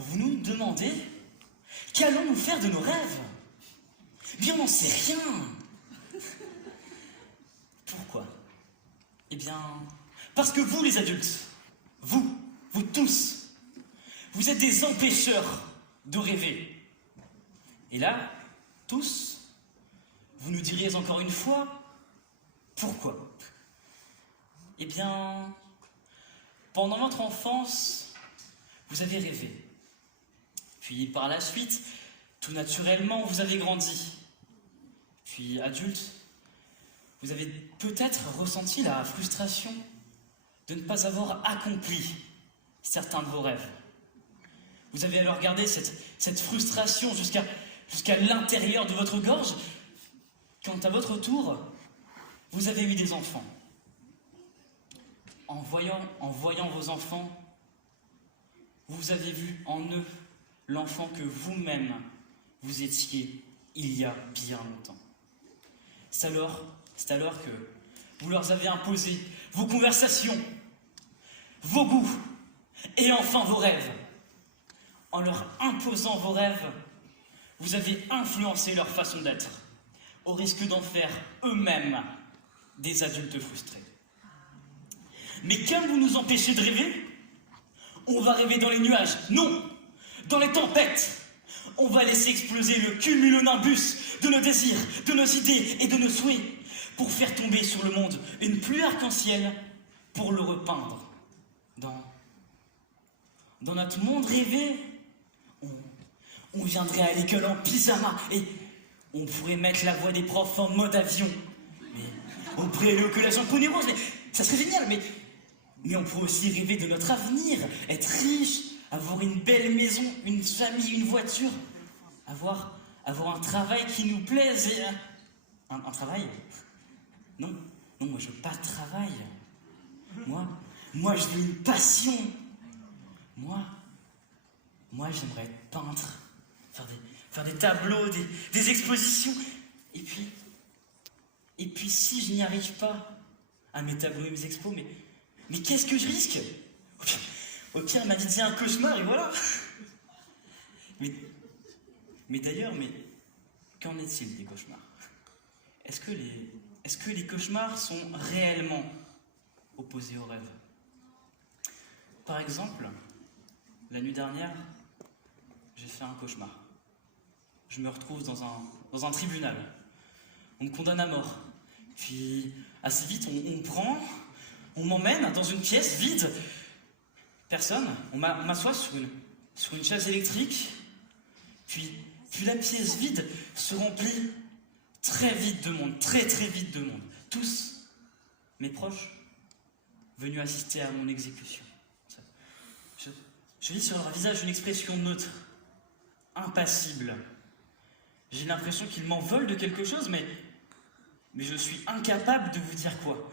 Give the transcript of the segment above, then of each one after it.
vous nous demandez qu'allons-nous faire de nos rêves? Bien, on n'en sait rien. Pourquoi? Eh bien, parce que vous, les adultes, vous tous, vous êtes des empêcheurs de rêver. Et là, tous, vous nous diriez encore une fois, pourquoi? Eh bien, pendant votre enfance, vous avez rêvé. Puis par la suite, tout naturellement, vous avez grandi. Puis adulte, vous avez peut-être ressenti la frustration de ne pas avoir accompli certains de vos rêves. Vous avez alors gardé cette frustration jusqu'à l'intérieur de votre gorge, quand à votre tour, vous avez eu des enfants. En voyant vos enfants, vous avez vu en eux l'enfant que vous-même vous étiez il y a bien longtemps. C'est alors que vous leur avez imposé vos conversations, vos goûts et enfin vos rêves. En leur imposant vos rêves, vous avez influencé leur façon d'être, au risque d'en faire eux-mêmes des adultes frustrés. Mais comme vous nous empêchez de rêver, on va rêver dans les nuages, non, dans les tempêtes. On va laisser exploser le cumulonimbus de nos désirs, de nos idées et de nos souhaits, pour faire tomber sur le monde une pluie arc-en-ciel, pour le repeindre. Dans notre monde rêvé, on viendrait à l'école en pyjama et on pourrait mettre la voix des profs en mode avion. Mais on pourrait aller au collège en poney rose, mais ça serait génial, mais on pourrait aussi rêver de notre avenir, être riche, avoir une belle maison, une famille, une voiture, avoir un travail qui nous plaise et... Un travail? Non, moi je veux pas de travail. Moi je veux une passion. Moi j'aimerais être peintre, faire des tableaux, des expositions. Et puis si je n'y arrive pas à mes tableaux et mes expos, mais qu'est-ce que je risque? Au pire, elle m'a dit c'est un cauchemar et voilà. Mais d'ailleurs, qu'en est-il des cauchemars? Est-ce que les cauchemars sont réellement opposés aux rêves? Par exemple, la nuit dernière, j'ai fait un cauchemar. Je me retrouve dans un tribunal. On me condamne à mort. Puis, assez vite, on m'emmène dans une pièce vide. Personne. On m'assoit sur une chaise électrique. Puis la pièce vide se remplit très vite de monde, très très vite de monde. Tous mes proches venus assister à mon exécution. Je lis sur leur visage une expression neutre, impassible. J'ai l'impression qu'ils m'en veulent de quelque chose, mais je suis incapable de vous dire quoi.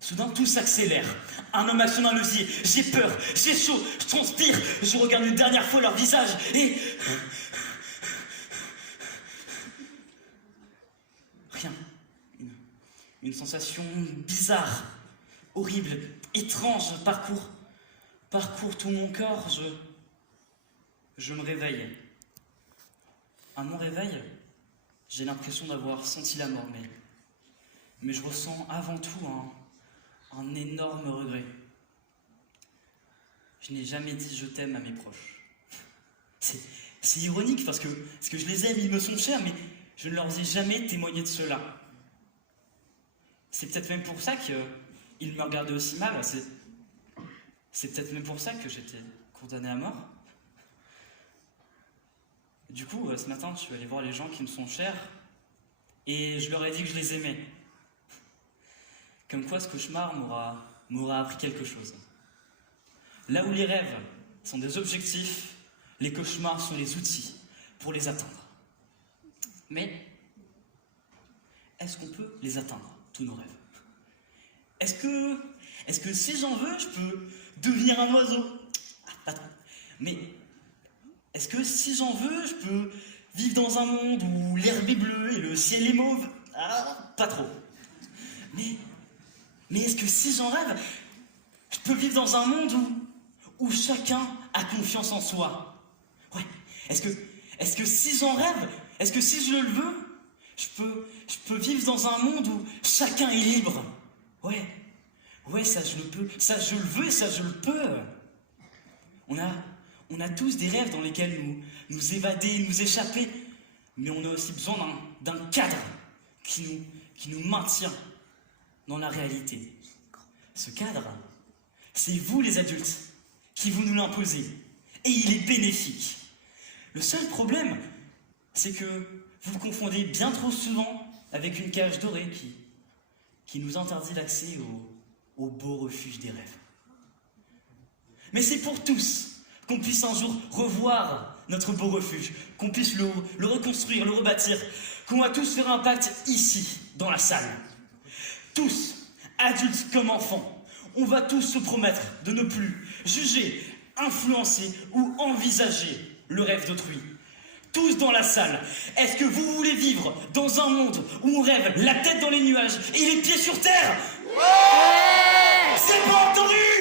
Soudain, tout s'accélère. Un homme actionne un levier. J'ai peur, j'ai chaud, je transpire. Je regarde une dernière fois leur visage et... rien. Une sensation bizarre, horrible, étrange parcourt tout mon corps. Je me réveille. À mon réveil, j'ai l'impression d'avoir senti la mort, mais je ressens avant tout un énorme regret. Je n'ai jamais dit je t'aime à mes proches. C'est ironique parce que je les aime, ils me sont chers, mais je ne leur ai jamais témoigné de cela. C'est peut-être même pour ça qu'ils me regardaient aussi mal. C'est peut-être même pour ça que j'étais condamné à mort. Du coup, ce matin, je suis allé voir les gens qui me sont chers et je leur ai dit que je les aimais. Comme quoi, ce cauchemar m'aura appris quelque chose. Là où les rêves sont des objectifs, les cauchemars sont les outils pour les atteindre. Mais, est-ce qu'on peut les atteindre, tous nos rêves? Est-ce que si j'en veux, je peux devenir un oiseau? Pas trop. Mais, est-ce que si j'en veux, je peux vivre dans un monde où l'herbe est bleue et le ciel est mauve? Pas trop. Mais est-ce que si j'en rêve, je peux vivre dans un monde où chacun a confiance en soi. Ouais, est-ce que si j'en rêve, est-ce que si je le veux, je peux vivre dans un monde où chacun est libre? Ouais, ça je le peux, ça je le veux et ça je le peux. On a tous des rêves dans lesquels nous évader, nous échapper, mais on a aussi besoin d'un cadre qui nous maintient dans la réalité. Ce cadre, c'est vous les adultes qui vous nous l'imposez, et il est bénéfique. Le seul problème, c'est que vous le confondez bien trop souvent avec une cage dorée qui nous interdit l'accès au beau refuge des rêves. Mais c'est pour tous qu'on puisse un jour revoir notre beau refuge, qu'on puisse le reconstruire, le rebâtir, qu'on va tous faire un pacte ici, dans la salle. Tous, adultes comme enfants, on va tous se promettre de ne plus juger, influencer ou envisager le rêve d'autrui. Tous dans la salle, est-ce que vous voulez vivre dans un monde où on rêve la tête dans les nuages et les pieds sur terre? Ouais! C'est pas entendu!